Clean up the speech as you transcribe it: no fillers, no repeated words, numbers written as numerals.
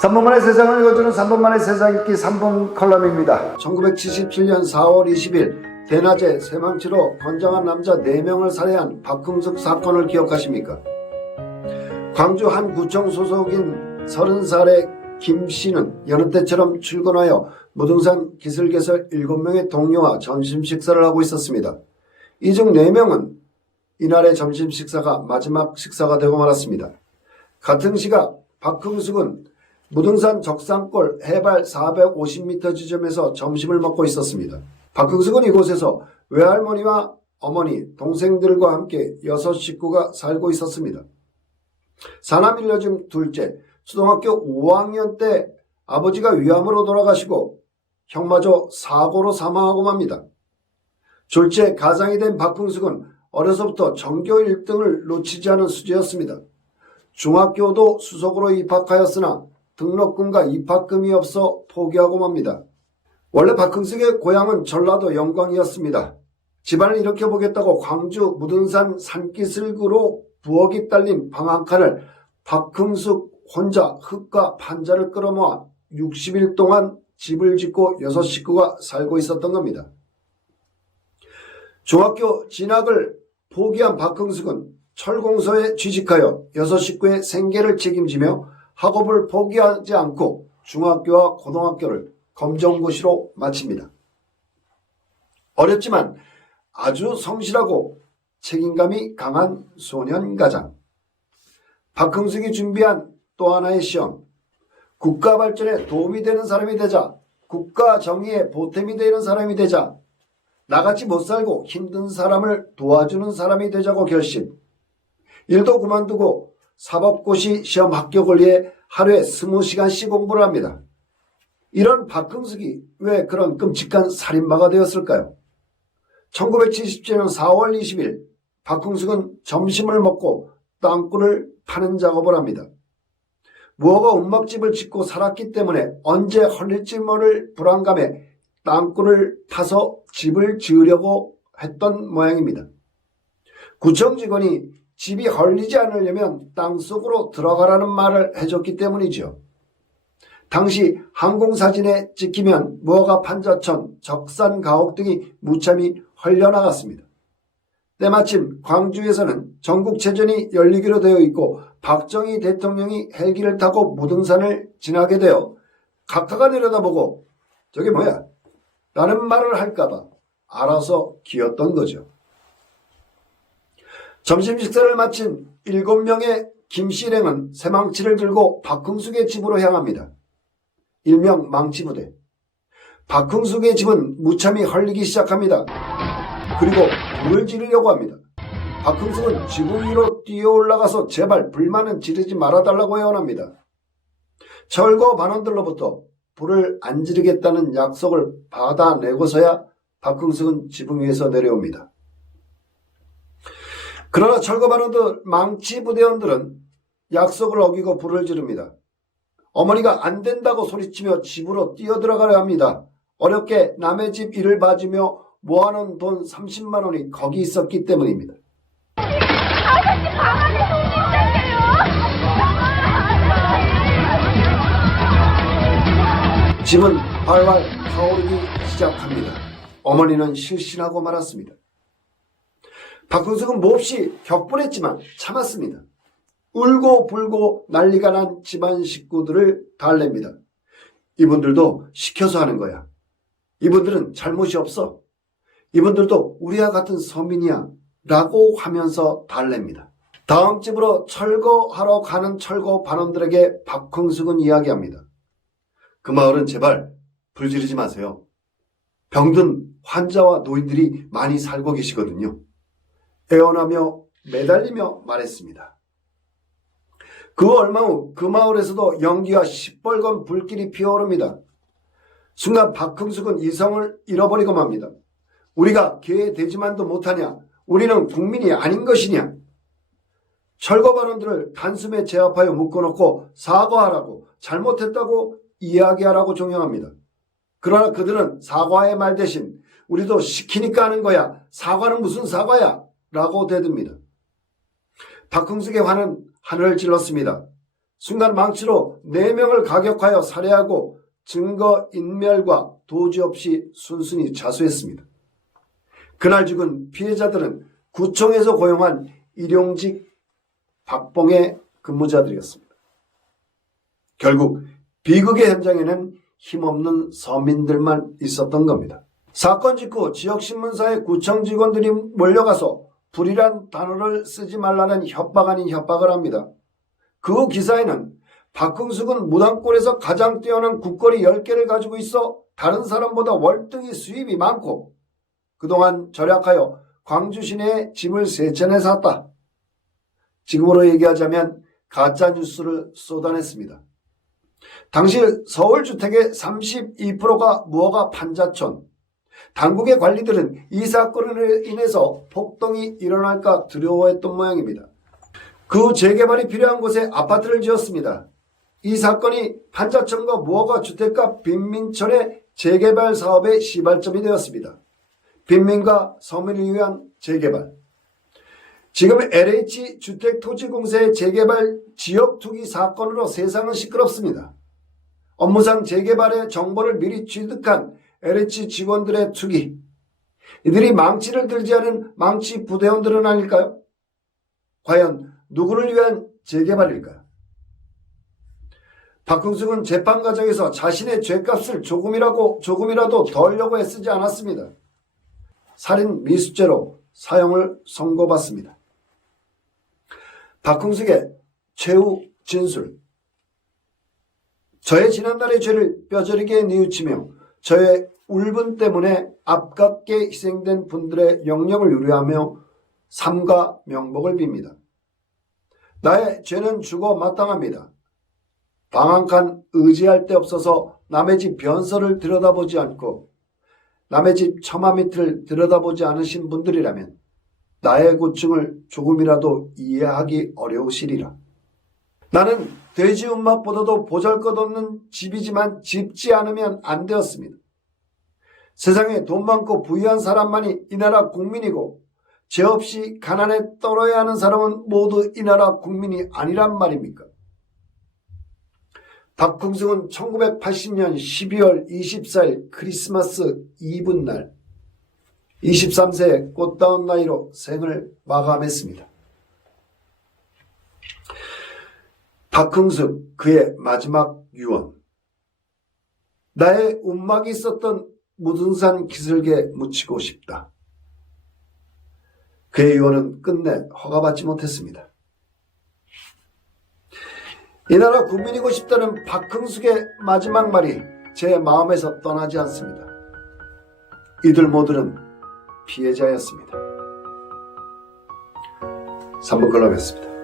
3분만의 세상을 읽어주는 3분만의 세상 읽기 3분 컬럼입니다. 1977년 4월 20일 대낮에 쇠망치로 건장한 남자 4명을 살해한 박흥숙 사건을 기억하십니까? 광주 한 구청 소속인 30살의 김 씨는 여느 때처럼 출근하여 무등산 기슭에서 7명의 동료와 점심 식사를 하고 있었습니다. 이 중 4명은 이날의 점심 식사가 마지막 식사가 되고 말았습니다. 같은 시각 박흥숙은 무등산 적산골 해발 450m 지점에서 점심을 먹고 있었습니다. 박흥숙은 이곳에서 외할머니와 어머니, 동생들과 함께 6 식구가 살고 있었습니다. 사남 일녀 중 둘째, 초등학교 5학년 때 아버지가 위암으로 돌아가시고 형마저 사고로 사망하고 맙니다. 졸지에 가장이 된 박흥숙은 어려서부터 전교 1등을 놓치지 않은 수재였습니다. 중학교도 수석으로 입학하였으나 등록금과 입학금이 없어 포기하고 맙니다. 원래 박흥숙의 고향은 전라도 영광이었습니다. 집안을 일으켜보겠다고 광주 무등산 산기슭으로 부엌이 딸린 방 한 칸을 박흥숙 혼자 흙과 판자를 끌어모아 60일 동안 집을 짓고 6 식구가 살고 있었던 겁니다. 중학교 진학을 포기한 박흥숙은 철공소에 취직하여 6 식구의 생계를 책임지며 학업을 포기하지 않고 중학교와 고등학교를 검정고시로 마칩니다. 어렵지만 아주 성실하고 책임감이 강한 소년가장. 박흥숙이 준비한 또 하나의 시험, 국가 발전에 도움이 되는 사람이 되자, 국가 정의에 보탬이 되는 사람이 되자, 나같이 못 살고 힘든 사람을 도와주는 사람이 되자고 결심. 일도 그만두고 사법고시 시험 합격을 위해 하루에 20시간씩 공부를 합니다. 이런 박흥숙이 왜 그런 끔찍한 살인마가 되었을까요? 1977년 4월 20일 박흥숙은 점심을 먹고 땅굴을 파는 작업을 합니다. 무허가 움막집을 짓고 살았기 때문에 언제 헐릴지 모를 불안감에 땅굴을 파서 집을 지으려고 했던 모양입니다. 구청 직원이 집이 헐리지 않으려면 땅속으로 들어가라는 말을 해줬기 때문이죠. 당시 항공사진에 찍히면 무허가 판자천, 적산 가옥 등이 무참히 헐려나갔습니다. 때마침 광주에서는 전국체전이 열리기로 되어 있고 박정희 대통령이 헬기를 타고 무등산을 지나게 되어 각하가 내려다보고 저게 뭐야? 라는 말을 할까봐 알아서 기었던 거죠. 점심 식사를 마친 7명의 김씨 일행은 쇠망치를 들고 박흥숙의 집으로 향합니다. 일명 망치부대. 박흥숙의 집은 무참히 헐리기 시작합니다. 그리고 불을 지르려고 합니다. 박흥숙은 지붕 위로 뛰어 올라가서 제발 불만은 지르지 말아달라고 애원합니다. 철거 반원들로부터 불을 안 지르겠다는 약속을 받아내고서야 박흥숙은 지붕 위에서 내려옵니다. 그러나 철거 반원들 망치 부대원들은 약속을 어기고 불을 지릅니다. 어머니가 안 된다고 소리치며 집으로 뛰어들어가려 합니다. 어렵게 남의 집 일을 봐주며 모아놓은 돈 30만 원이 거기 있었기 때문입니다. 아버지 방 안에 돈이 있잖아요. 집은 활활 타오르기 시작합니다. 어머니는 실신하고 말았습니다. 박흥숙은 몹시 격분했지만 참았습니다. 울고 불고 난리가 난 집안 식구들을 달랩니다. 이분들도 시켜서 하는 거야. 이분들은 잘못이 없어. 이분들도 우리와 같은 서민이야 라고 하면서 달랩니다. 다음 집으로 철거하러 가는 철거 반원들에게 박흥숙은 이야기합니다. 그 마을은 제발 불 지르지 마세요. 병든 환자와 노인들이 많이 살고 계시거든요. 애원하며 매달리며 말했습니다. 그 얼마 후 그 마을에서도 연기와 시뻘건 불길이 피어오릅니다. 순간 박흥숙은 이성을 잃어버리고 맙니다. 우리가 개되지만도 못하냐? 우리는 국민이 아닌 것이냐? 철거반원들을 단숨에 제압하여 묶어놓고 사과하라고, 잘못했다고 이야기하라고 종용합니다. 그러나 그들은 사과의 말 대신 우리도 시키니까 하는 거야. 사과는 무슨 사과야? 라고 대듭니다. 박흥숙의 화는 하늘을 찔렀습니다. 순간 망치로 4명을 가격하여 살해하고 증거 인멸과 도주 없이 순순히 자수했습니다. 그날 죽은 피해자들은 구청에서 고용한 일용직 박봉의 근무자들이었습니다. 결국 비극의 현장에는 힘없는 서민들만 있었던 겁니다. 사건 직후 지역신문사의 구청 직원들이 몰려가서 불이란 단어를 쓰지 말라는 협박 아닌 협박을 합니다. 그 기사에는 박흥숙은 무당골에서 가장 뛰어난 국거리 10개를 가지고 있어 다른 사람보다 월등히 수입이 많고 그동안 절약하여 광주 시내에 집을 3채나 샀다. 지금으로 얘기하자면 가짜뉴스를 쏟아냈습니다. 당시 서울주택의 32%가 무허가 판자촌. 당국의 관리들은 이 사건으로 인해서 폭동이 일어날까 두려워했던 모양입니다. 그 재개발이 필요한 곳에 아파트를 지었습니다. 이 사건이 판자촌과 무허가 주택가 빈민촌의 재개발 사업의 시발점이 되었습니다. 빈민과 서민을 위한 재개발. 지금 LH 주택토지공사의 재개발 지역 투기 사건으로 세상은 시끄럽습니다. 업무상 재개발의 정보를 미리 취득한 LH 직원들의 투기. 이들이 망치를 들지 않은 망치 부대원들은 아닐까요? 과연 누구를 위한 재개발일까요? 박흥숙은 재판 과정에서 자신의 죄값을 조금이라도 덜려고 애쓰지 않았습니다. 살인 미수죄로 사형을 선고받습니다. 박흥숙의 최후 진술. 저의 지난날의 죄를 뼈저리게 뉘우치며 저의 울분 때문에 아깝게 희생된 분들의 영령을 유려하며 삼가 명복을 빕니다. 나의 죄는 죽어 마땅합니다. 방 한 칸 의지할 데 없어서 남의 집 변설을 들여다보지 않고 남의 집 처마 밑을 들여다보지 않으신 분들이라면 나의 고충을 조금이라도 이해하기 어려우시리라. 나는 돼지 운막보다도 보잘것없는 집이지만 집지 않으면 안 되었습니다. 세상에 돈 많고 부유한 사람만이 이 나라 국민이고 죄 없이 가난에 떨어야 하는 사람은 모두 이 나라 국민이 아니란 말입니까? 박흥숙은 1980년 12월 24일 크리스마스 이브 날 23세의 꽃다운 나이로 생을 마감했습니다. 박흥숙, 그의 마지막 유언. 나의 운막이 있었던 무등산 기슭에 묻히고 싶다. 그의 유언은 끝내 허가받지 못했습니다. 이 나라 국민이고 싶다는 박흥숙의 마지막 말이 제 마음에서 떠나지 않습니다. 이들 모두는 피해자였습니다. 3부 클럽이었습니다.